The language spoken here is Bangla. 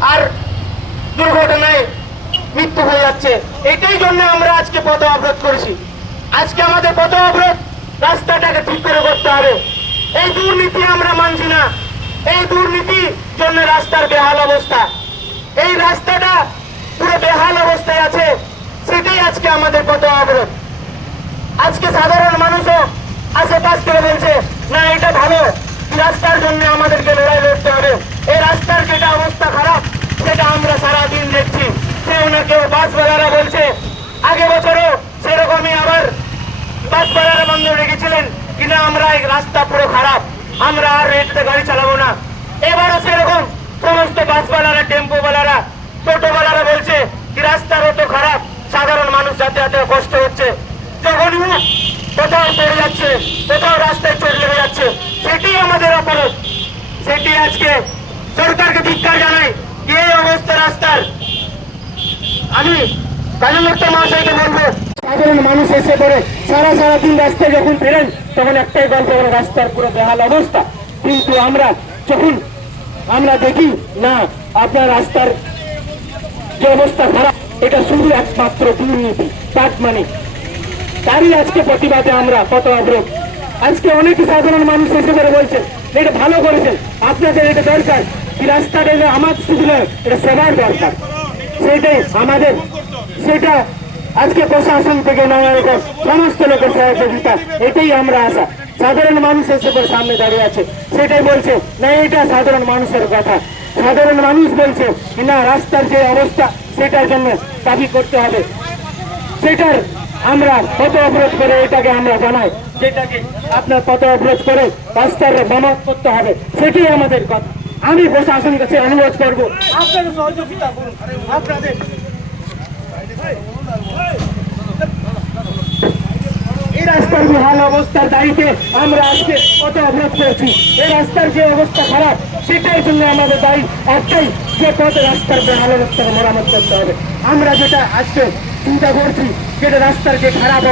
আর দুর্ঘটনায় মৃত্যু হয়ে যাচ্ছে। এটাই জন্য আমরা আজকে পথ অবরোধ করেছি। আজকে আমাদের পথ অবরোধ রাস্তাটাকে ঠিক করে করতে হবে। এই দুর্নীতি আমরা মানছি না। এই দুর্নীতি জন্য রাস্তার বেহাল অবস্থা। এই রাস্তাটা পুরো বেহাল অবস্থায় আছে। সেটাই আজকে আমাদের পথ অবরোধ। আজকে সাধারণ মানুষও আশেপাশ থেকে বলছে, না, এটা ভালো। রাস্তার জন্য আমাদেরকে লড়াই লড়তে হবে এই রাস্তার যেটা অবস্থা খারাপ সেটা আমরা সারাদিন দেখছি কেউ বাসওয়ালারা বলছে আগে বছরও সেরকমই আবার বাসওয়ালারা বন্ধ রেখেছিলেন কিনা আমরা এই রাস্তা পুরো খারাপ। আমরা আর রেটতে গাড়ি চালাবো না। এবারও সেরকম সমস্ত বাসওয়ালারা টেম্পোওয়ালারা টোটোওয়ালারা বলছে কি রাস্তার তো খারাপ। সাধারণ মানুষ যাতায়াতে কষ্ট হচ্ছে। যখনই কোথাও পড়ে যাচ্ছে, কোথাও রাস্তায় চোট লেগে যাচ্ছে, সেটি আমাদের অপরাধ। সেটি আজকে সরকারকে ধিক্কার জানাই, এই অবস্থা রাস্তার আমি কাজলক্ত মহাশয়কে বলব সাধারণ মানুষ এসে পড়ে। সারা সারা দিন রাস্তায় যখন ফেরেন, তখন একটাই গল্প করে রাস্তার পুরো বেহাল অবস্থা। কিন্তু আমরা যখন, আমরা দেখি, না, আপনার রাস্তার যে অবস্থা খারাপ, এটা শুধু একমাত্র দুর্নীতি পাট মানে। তারই আজকে প্রতিবাদে আমরা কত অবরোধ। আজকে অনেক সাধারণ মানুষ এসে করে বলছেন, এটা ভালো করেছেন। আপনাদের এটা দরকার। রাস্তাটা আমার শুধু নয়, এটা সবার দরকার। সেটাই আমাদের সেটা আজকে প্রশাসন থেকে রকম সমস্ত লোকের সহযোগিতা, এটাই আমরা আশা। সাধারণ মানুষ এসে সামনে দাঁড়িয়ে আছে। সেটাই বলছে, না, এটা সাধারণ মানুষের কথা। সাধারণ মানুষ বলছে, না, রাস্তার যে অবস্থা, সেটার জন্য দাবি করতে হবে। সেটার আমরা পথ অবরোধ করে এটাকে আমরা জানাই, যেটাকে আপনার পথ অবরোধ করে রাস্তার মেরামত করতে হবে। সেটাই আমাদের কথা। আমি প্রশাসনের কাছে অনুরোধ করব। আপনাদের সহযোগিতা করুন। আপনাদের এই রাস্তার বেহাল অবস্থার দাঁড়িয়ে আমরা আজকে পথ অবরোধ করেছি এই রাস্তার যে অবস্থা খারাপ সেটাই জন্য আমাদের দায়ী একটাই যে পথ রাস্তার বেহাল অবস্থাকে মেরামত করতে হবে। আমরা যেটা আজকে চিন্তা করছি যেটা রাস্তার যে খারাপ